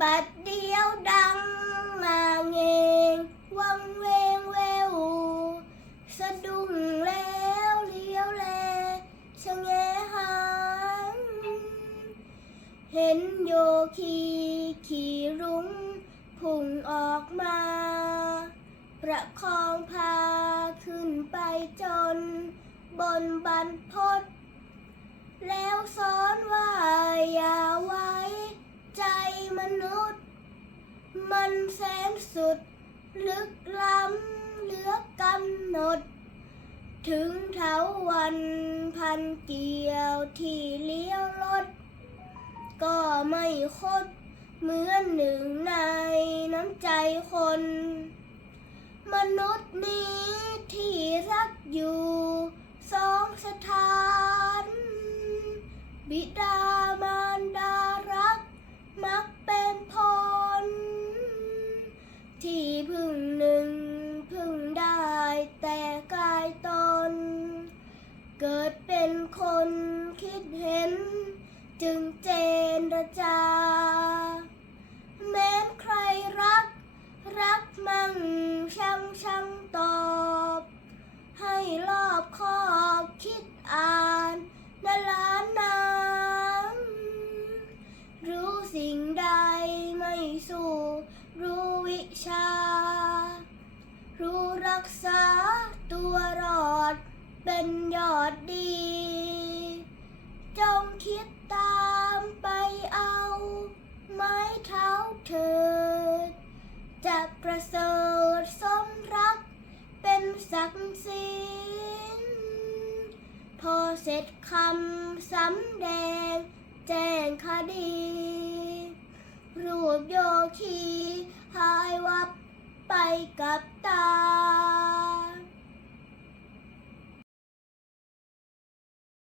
บัดเดียวดังมาเงงวังเวงแววสะดุ้งแล้วเลี้ยวแลชะแงหันเห็นโยคีขี่รุ้งพุ่งออกมา ประคองพาขึ้นไปจน บนบันพดแล้วสอนว่าอย่าไว้ ใจมนุษย์ มสนสุด ลึกล้ำเหลือกำหนด ถึงเถาวันพันเกี่ยวที่เลี้ยวรถ ก็ไม่คดเหมือนหนึ่งในน้ำใจคน เป็นคนคิดเห็น จึงเจนระจา แม้ใครรัก รักมั่งช่างช่างตอบ ให้รอบคอบคิดอ่านนาลานนางรู้สิ่งใดไม่สู้ รู้วิชา รู้รักษาตัวรอดเป็นยอดดี ประเสริฐสมรัก เป็นศักดิ์สินพอเสร็จคำสำแดง แจ้งคดี รูปโยคีหายวับไปกับตา